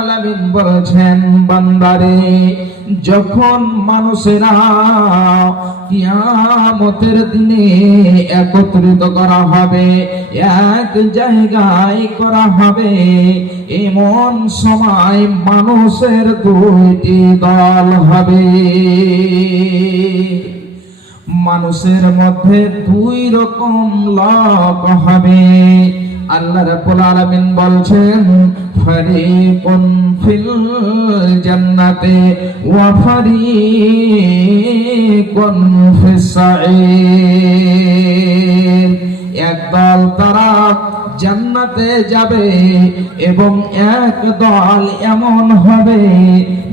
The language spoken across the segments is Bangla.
আলামিন বলছেন, বান্দারে, যখন মানুষেরা কিয়ামতের দিনে একত্রিত করা হবে, এক জায়গায় করা হবে, এমন সময় মানুষের দুইটি দল হবে। মানুষের মধ্যে দুই রকম লোক হবে। আল্লাহ রাব্বুল আলামিন বলছেন, ফারিকুন ফিল জান্নাতি ওয়া ফারিকুন ফিস সাঈর। একদল তারা জান্নাতে যাবে এবং এক দল এমন হবে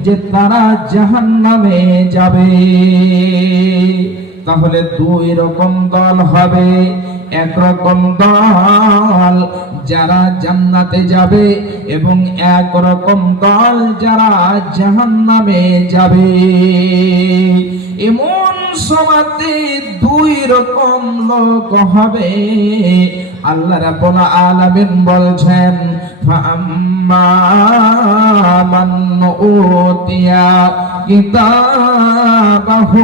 যে তারা জাহান্নামে যাবে। তাহলে দুই রকম দল হবে। একরকম দল যারা জান্নাতে যাবে এবং এক রকম দল যারা জাহান্নামে যাবে। এমন সময়তে দুই রকম লোক হবে। আল্লাহ রাব্বুল আলামিন বলছেন, ফাআম্মা মান উতিয়া কিতাবাহু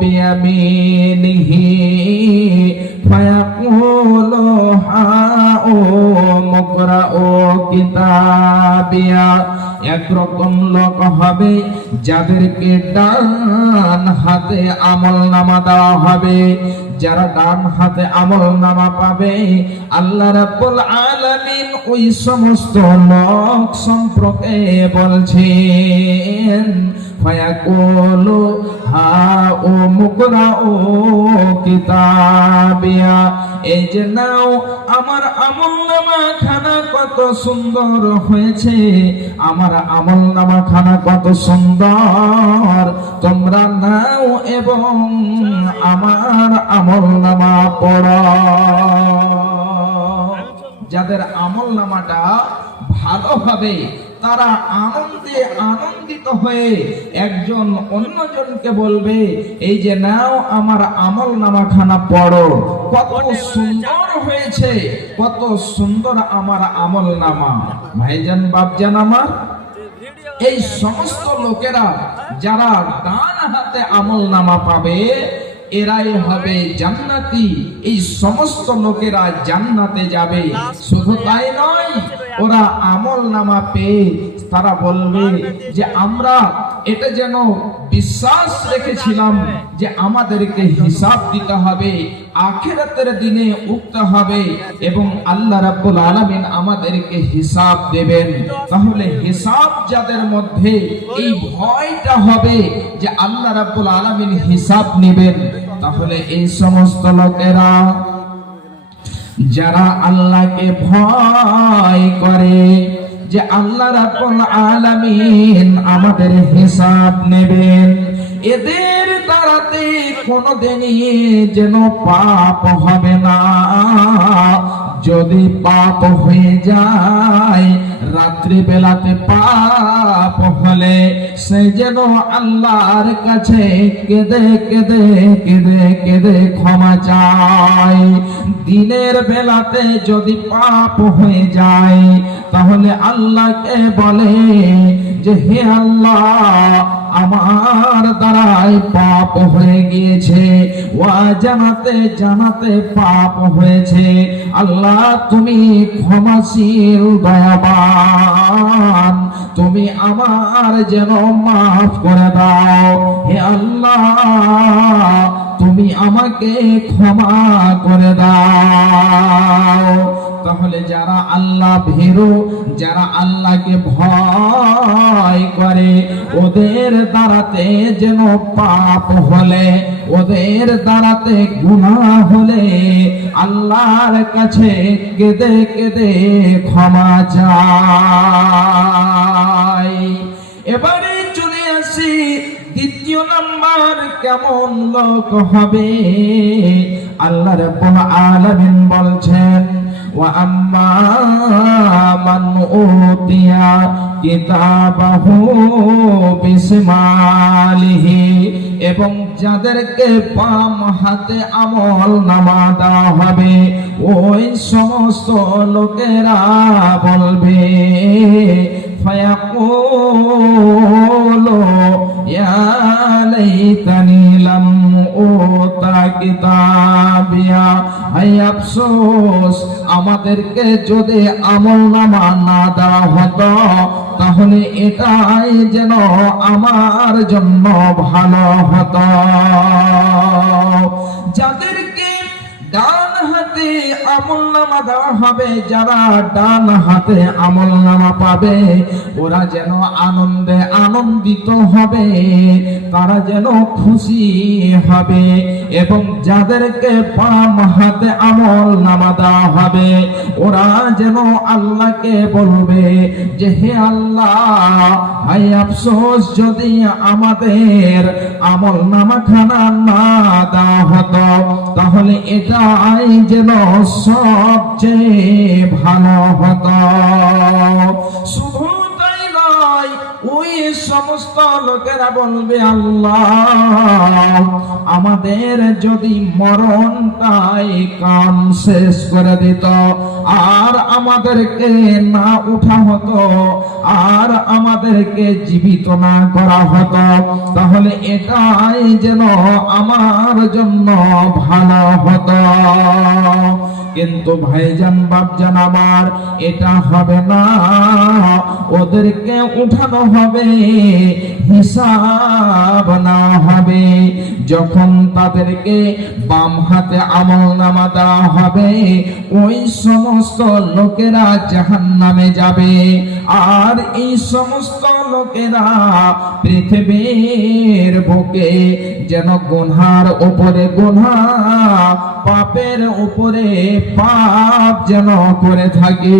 বিয়ামিনিহি ফায়াকুলু হাউম ইকরাউ কিতাবিয়া। একরকম লোক হবে যাদেরকে ডান হাতে আমলনামা দেওয়া হবে। যারা ডান হাতে আমলনামা পাবে, আল্লাহ রাব্বুল আলামিন ওই সমস্ত লোক সম্পর্কে বলছেন, ফায়াকুলু হাউম ইকরাউ কিতাবিয়া। এই যে নাও, আমার আমলনামা খানা কত সুন্দর হয়েছে, আমার আমলনামা খানা কত সুন্দর, তোমরা নাও এবং আমার আমলনামা পড়ো। যাদের আমলনামাটা ভালো হবে তারা আনন্দে আনন্দিত হয়ে একজন অন্যজনকে বলবে, এই যে নাও আমার আমলনামা খানা পড়ো, কত সুন্দর হয়েছে, কত সুন্দর আমার আমলনামা। ভাইজান, বাপজান আমার, এই সমস্ত লোকেরা যারা ডান হাতে আমলনামা পাবে এরাই হবে জান্নাতি। এই সমস্ত লোকেরা জান্নাতে যাবে। শুধু তাই নয়, ওরা আমলনামা পেয়ে তারা বলবে যে আমরা এটা যেন বিশ্বাস রেখেছিলাম যে আমাদেরকে হিসাব দিতে হবে, আখিরাতের দিনে উঠতে হবে এবং আল্লাহ রাব্বুল আলামিন আমাদেরকে হিসাব দেবেন। তাহলে হিসাব যাদের মধ্যে এই ভয়টা হবে যে আল্লাহ রাব্বুল আলামিন হিসাব নেবেন, তাহলে এই সমস্ত লোকেরা যারা আল্লাহকে ভয় করে যে আল্লাহ রাব্বুল আলামিন আমাদের হিসাব নেবেন, এদের দ্বারাতে কোনদিনই যেন পাপ হবে না। যদি পাপ হয়ে যায়, রাত্রি বেলাতে পাপ হলে সে যেন আল্লাহর কাছে কেঁদে কেঁদে কেঁদে কেঁদে ক্ষমা চায়। দিনের বেলাতে যদি পাপ হয়ে যায়, তাহলে আল্লাহকে বলে যে হে আল্লাহ, আমার দ্বারাই পাপ হয়ে গিয়েছে, জানাতে জানাতে পাপ হয়েছে। আল্লাহ, তুমি ক্ষমাশীল দয়াবান, তুমি আমার যেন মাফ করে দাও। হে আল্লাহ, তুমি আমাকে ক্ষমা করে দাও। তাহলে যারা আল্লাহ ভীরু, যারা আল্লাহকে ভয় করে, ওদের দ্বারাতে যেন পাপ হলে, ওদের দ্বারাতে গুনাহ হলে আল্লাহর কাছে কেঁদে কেঁদে ক্ষমা চায়। এবারে চলে আসি দ্বিতীয় নাম্বার কেমন লোক হবে। আল্লাহ রাব্বুল আলামিন বলছেন, وَأَمَّا مَنْ أُوتِيَ كِتَابَهُ بِشِمَالِهِ। এবং যাদেরকে বাম হাতে আমলনামা দেওয়া হবে, ওই সমস্ত লোকেরা বলবে, ইয়াকুলু ইয়া লাইতানি লাম উতা কিতাবিয়া। হায় আফসোস, আমাদেরকে যদি আমলনামা না দেওয়া হতো তাহলে এটাই যেন আমার জন্য ভালো হতো। যাদেরকে ডান হাতে আমলনামা দেওয়া হবে, যারা ডান হাতে আমলনামা পাবে, ওরা যেন আনন্দে আনন্দিত হবে, তারা যেন খুশি হবে। এবং যাদেরকে বাম হাতে আমলনামা দেওয়া হবে, ওরা যেন আল্লাহকে বলবে যে হে আল্লাহ, হায় আফসোস যদি আমাদের আমলনামা খানা না দেওয়া হতো তাহলে এটাই যেন সবচেয়ে ভালো হতো। শুধু তাই নয়, ওই সমস্ত লোকেরা বলবে আল্লাহ, আমাদের যদি মরণটাই কাম শেষ করে দিত আর আমাদেরকে না উঠা হতো আর আমাদেরকে জীবিত না করা হতো তাহলে এটাই যেন আমার জন্য ভালো হতো। কিন্তু ভাইজান বাপজান আমার, এটা হবে না। ওদেরকে উঠানো হবে, হিসাব না হবে। যখন তাদেরকে বাম হাতে আমলনামা দেওয়া হবে, ওই সমস্ত লোকেরা জাহান্নামে যাবে। আর এই সমস্ত লোকেরা পৃথিবীর বুকে যেন গুনহার উপরে গুনহা, পাপের উপরে পাপ যেন করে থাকে।